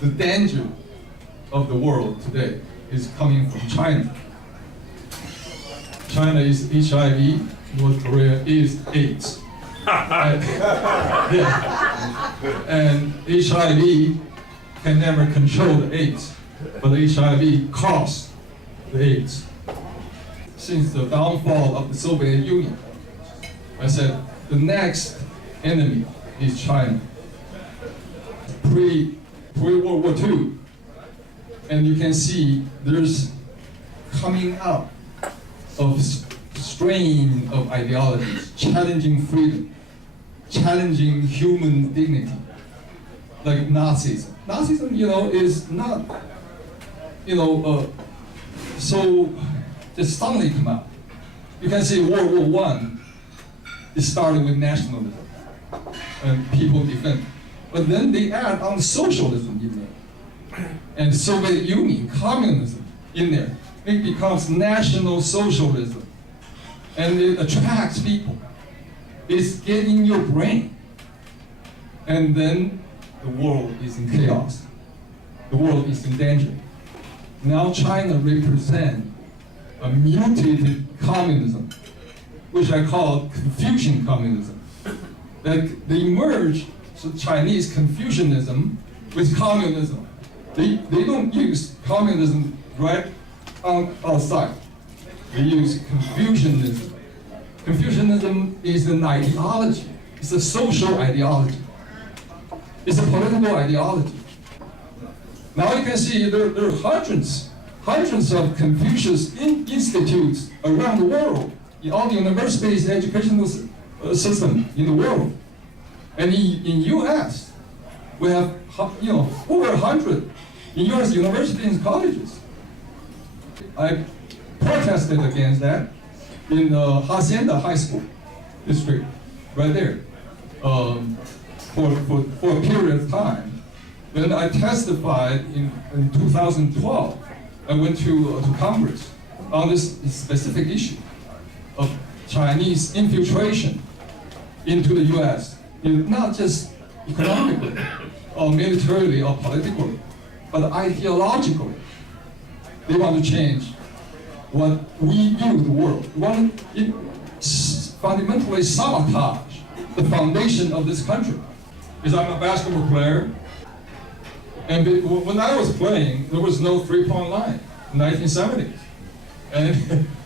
the danger of the world today is coming from China. China is HIV, North Korea is AIDS. And HIV can never control the AIDS, but HIV caused the AIDS. Since the downfall of the Soviet Union, I said the next enemy is China. Pre-World War II, and you can see there's coming out of strain of ideologies, challenging freedom, challenging human dignity, like Nazism. Nazism, is not, so just suddenly come out. You can see World War I, it started with nationalism, and people defend. But then they add on socialism in there, and Soviet Union, communism in there. It becomes national socialism, and it attracts people. It's getting your brain, and then the world is in chaos. The world is in danger. Now China represents a mutated communism, which I call Confucian communism. That they merge Chinese Confucianism with communism. They don't use communism right outside. They use Confucianism. Confucianism is an ideology. It's a social ideology. It's a political ideology. Now you can see there are hundreds of Confucius institutes around the world, in all the universities, educational system in the world. And in U.S., we have over 100 in U.S. universities and colleges. I protested against that in the Hacienda High School district, right there, for a period of time. Then I testified in 2012. I went to Congress on this specific issue of Chinese infiltration into the U.S. Not just economically, or militarily, or politically, but ideologically. They want to change what we view the world. They want to fundamentally sabotage the foundation of this country. Because I'm a basketball player, and when I was playing, there was no three-point line in the 1970s.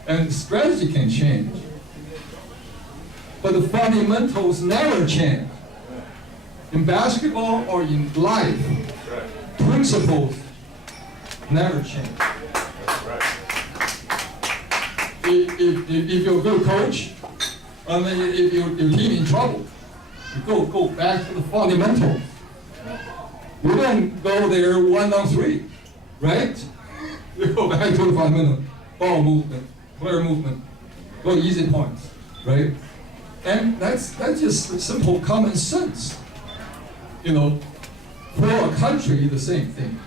And strategy can change. But the fundamentals never change. In basketball or in life, principles never change. If you're a good coach, and then if your team in trouble, you go back to the fundamentals. You don't go there 1-on-3, right? You go back to the fundamental, ball movement, player movement, go easy points, right? And that's just simple common sense. For a country, the same thing.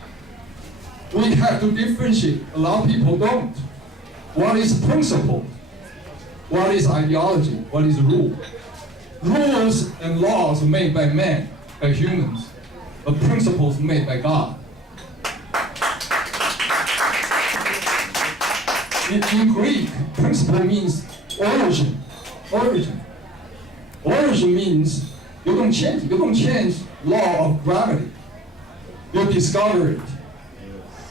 We have to differentiate. A lot of people don't. What is principle? What is ideology? What is rule? Rules and laws are made by men, by humans, but principles made by God. In Greek, principle means origin. Origin means you don't change. You don't change law of gravity. You discover it,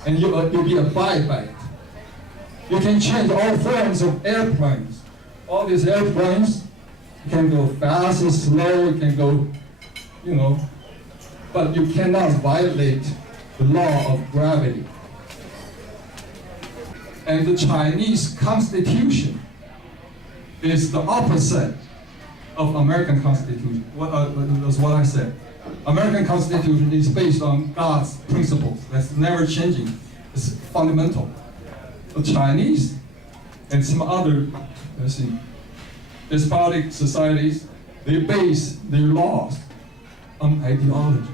and you'll be abide by it. You can change all forms of airplanes. All these airplanes, you can go fast and slow. You can go, but you cannot violate the law of gravity. And the Chinese Constitution is the opposite of American Constitution. That's what I said. American Constitution is based on God's principles. That's never changing. It's fundamental. The Chinese and some other, despotic societies, they base their laws on ideology.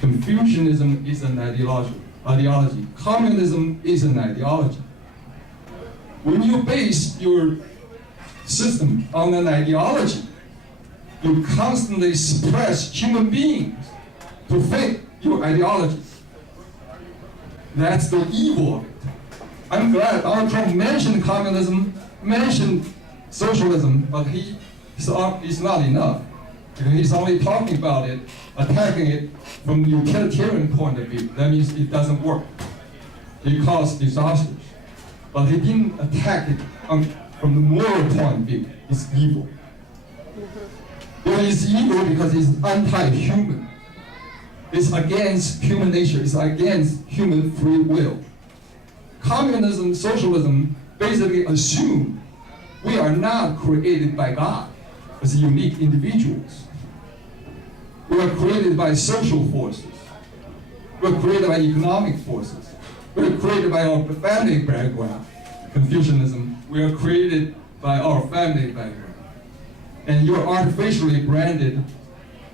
Confucianism is an ideology. Communism is an ideology. When you base your system on an ideology, you constantly suppress human beings to your ideology. That's the evil of it. I'm glad Donald Trump mentioned communism, mentioned socialism, but it's not enough. Because he's only talking about it, attacking it from the utilitarian point of view. That means it doesn't work. It causes disasters. But he didn't attack it from the moral point of view. It's evil. It's evil because it's anti-human. It's against human nature. It's against human free will. Communism, socialism basically assume we are not created by God as unique individuals. We are created by social forces. We are created by economic forces. We are created by our family background. Confucianism, we are created by our family background. And you're artificially branded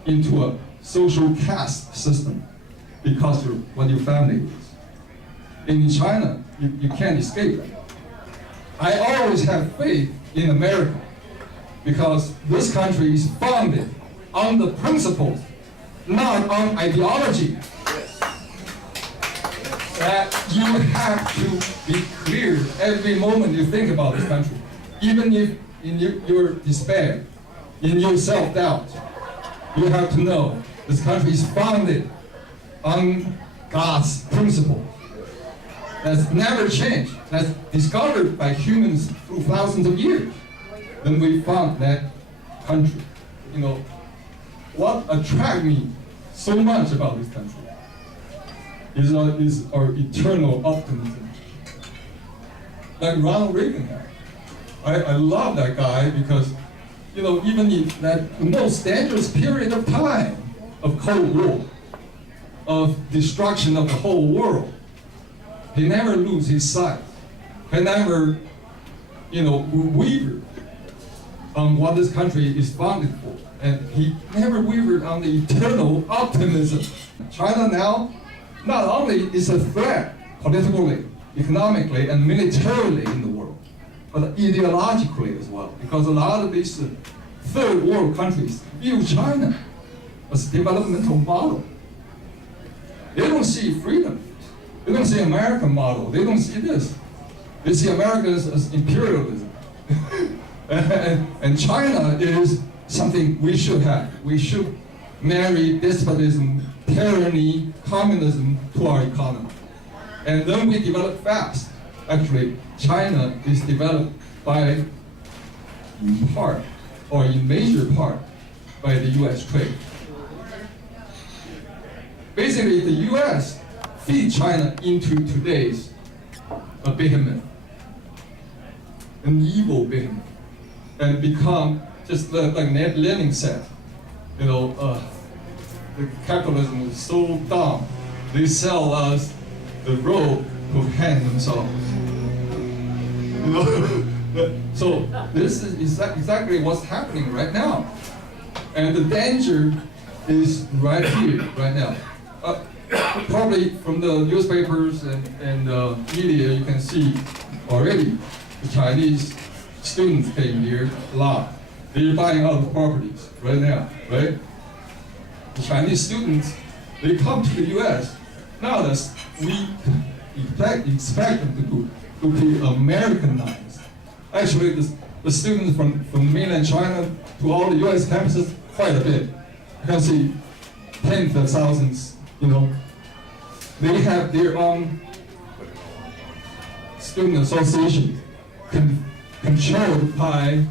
into a social caste system because of what your family is. In China, you can't escape that. I always have faith in America because this country is founded on the principles, not on ideology. That you have to be clear every moment you think about this country, even if in your despair, in your self-doubt, you have to know this country is founded on God's principle. That's never changed. That's discovered by humans through thousands of years. Then we found that country. You know, what attracted me so much about this country is our eternal optimism. Like Ronald Reagan guy. I love that guy because, you know, even in that most dangerous period of time of Cold War, of destruction of the whole world, he never lose his sight. He never, you know, wavered on what this country is founded for. And he never wavered on the eternal optimism. China now not only is a threat politically, economically, and militarily in the world, but ideologically as well. Because a lot of these third world countries view China as a developmental model. They don't see freedom. They don't see American model. They don't see this. They see America as imperialism. And China is something we should have. We should marry despotism, tyranny, communism to our economy. And then we develop fast. Actually, China is developed by, in part, or in major part, by the US trade. Basically, the US feed China into today's a behemoth, an evil behemoth, and become just like Lenin said, you know, the capitalism is so dumb, they sell us the rope to hang themselves. You know? So this is exactly what's happening right now, and the danger is right here, right now. Probably from the newspapers and media, you can see already the Chinese students came here a lot. They're buying out the properties right now, right? The Chinese students, they come to the U.S. Now that we expect them to be Americanized. Actually, the students from mainland China to all the U.S. campuses, quite a bit. You can see tens of thousands, you know. They have their own student association controlled by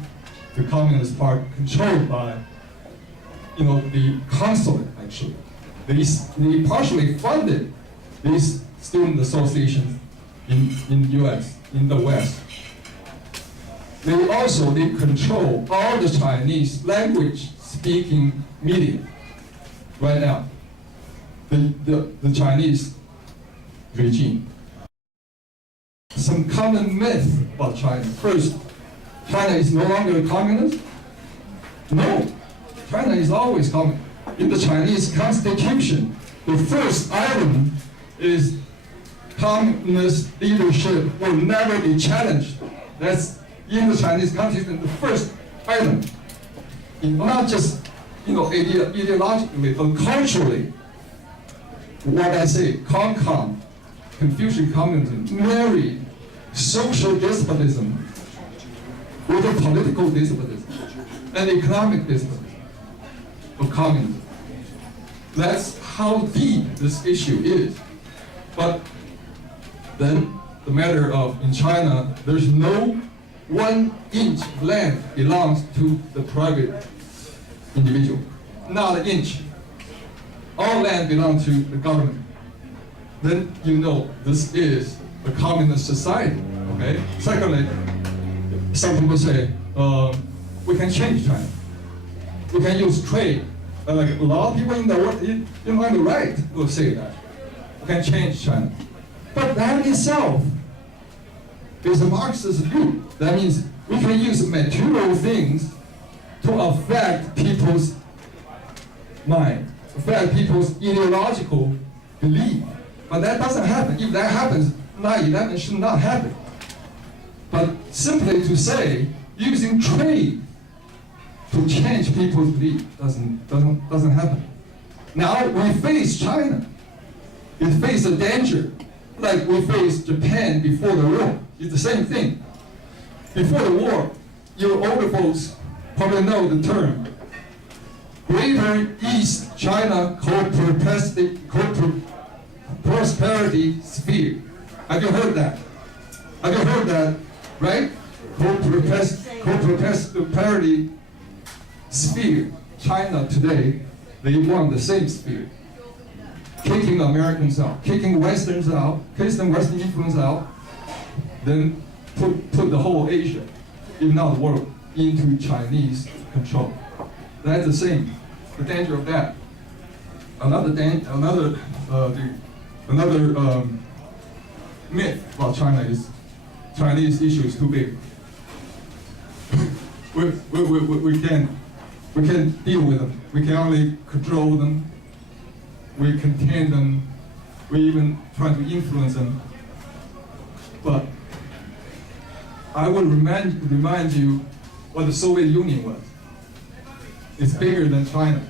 the Communist Party, controlled by, you know, the consulate, actually. They partially funded these student associations in the US, in the West. They control all the Chinese language speaking media right now. The Chinese regime. Some common myth about China. First, China is no longer a communist? No, China is always communist. In the Chinese Constitution, the first item is communist leadership will never be challenged. That's in the Chinese Constitution, the first item. Not just, you know, ideologically, but culturally. what I say, Confucian Communism, married social despotism with a political despotism and economic despotism of communism. That's how deep this issue is. But then the matter of, in China, there's no 1 inch of land belongs to the private individual. Not an inch. All land belongs to the government. Then you know this is a communist society. Okay. Secondly, some people say we can change China. We can use trade. Like a lot of people in the world, on the right, will say that we can change China. But that itself is a Marxist view. That means we can use material things to affect people's mind, affect people's ideological belief. But that doesn't happen. If that happens, 9/11 should not happen. But simply to say using trade to change people's belief doesn't happen. Now we face China. We face a danger, like we faced Japan before the war. It's the same thing. Before the war, your older folks probably know the term Greater East China Prosperity Sphere. Have you heard that? Have you heard that, right? Co-prosperity sphere. China today, they want the same sphere. Kicking Americans out, kicking Westerns out, kicking Western influence out, then put the whole Asia, if not the world, into Chinese control. That's the same. The danger of that. Another myth about China is Chinese issue is too big. We can't deal with them. We can only control them. We contain them. We even try to influence them. But I will remind you what the Soviet Union was. It's bigger than China.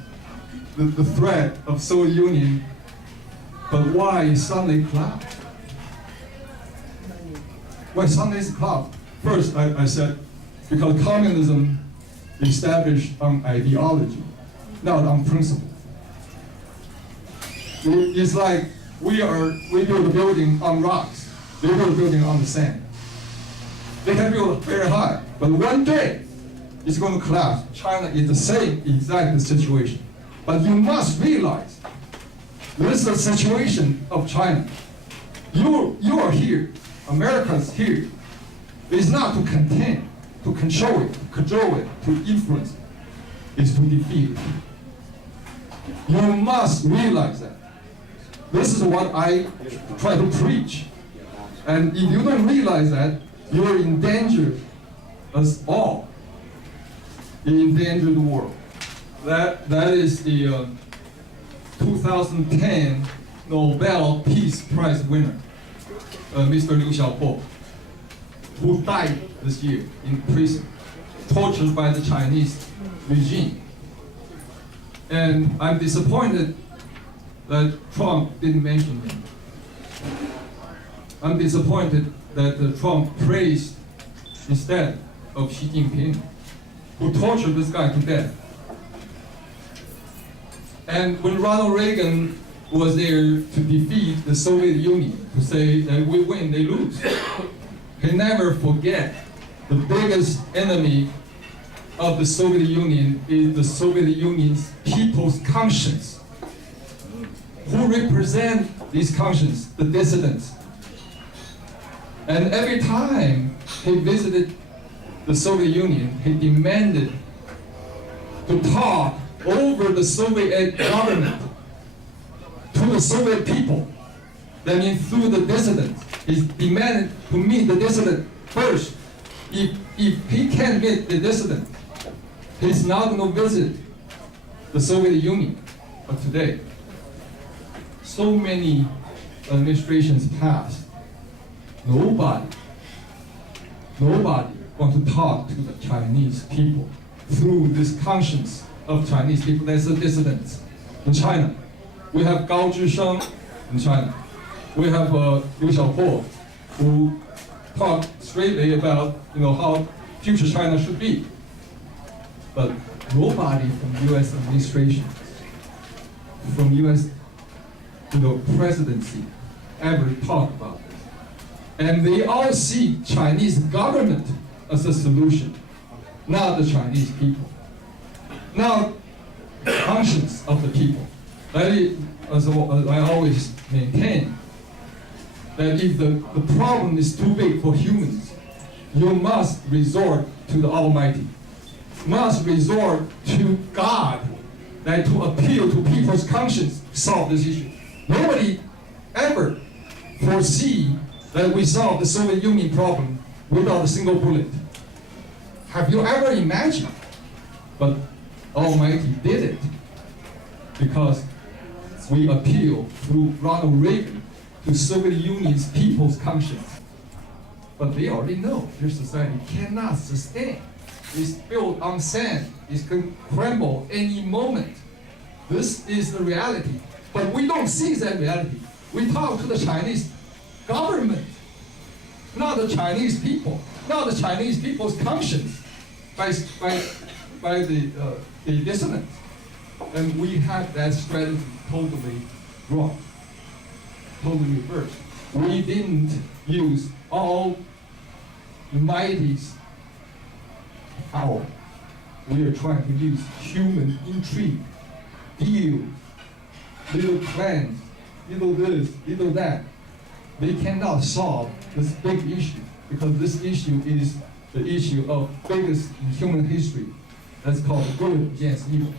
The threat of Soviet Union, but why it suddenly collapsed? Why suddenly it collapsed? First, I said, because communism is established on ideology, not on principle. It's like we build a building on rocks. They build a building on the sand. They can build very high, but one day it's going to collapse. China is the same exact situation. But you must realize this is the situation of China. You are here. America's here. It's not to contain, to control it, to influence it. It's to defeat it. You must realize that. This is what I try to preach. And if you don't realize that, you are in danger us all. You endanger the world. That is the 2010 Nobel Peace Prize winner, Mr. Liu Xiaobo, who died this year in prison, tortured by the Chinese regime. And I'm disappointed that Trump didn't mention him. I'm disappointed that Trump praised instead of Xi Jinping, who tortured this guy to death. And when Ronald Reagan was there to defeat the Soviet Union, to say that we win, they lose, he never forget the biggest enemy of the Soviet Union is the Soviet Union's people's conscience. Who represent these conscience? The dissidents. And every time he visited the Soviet Union, he demanded to talk over the Soviet government to the Soviet people. That means through the dissidents. He demanded to meet the dissident first. If he can't meet the dissident, he's not going to visit the Soviet Union. But today, so many administrations passed. Nobody want to talk to the Chinese people through this conscience of Chinese people. That's the dissidents. In China, we have Gao Zhisheng, in China. We have Liu Xiaobo, who talked straightly about how future China should be. But nobody from U.S. administration, from U.S. presidency, ever talk about this. And they all see Chinese government as a solution, not the Chinese people, not the conscience of the people. That is, as I always maintain, that if the problem is too big for humans, you must resort to the Almighty, must resort to God, that to appeal to people's conscience to solve this issue. Nobody ever foresee that we solve the Soviet Union problem without a single bullet. Have you ever imagined? But Almighty did it because we appeal through Ronald Reagan to Soviet Union's people's conscience. But they already know their society cannot sustain. It's built on sand. It can crumble any moment. This is the reality. But we don't see that reality. We talk to the Chinese government, not the Chinese people, not the Chinese people's conscience by the dissonance. And we have that strategy totally wrong, totally reversed. We didn't use all mighty's power. We are trying to use human intrigue, deal, little plans, little this, little that. They cannot solve this big issue because this issue is the issue of biggest in human history. That's called good against evil.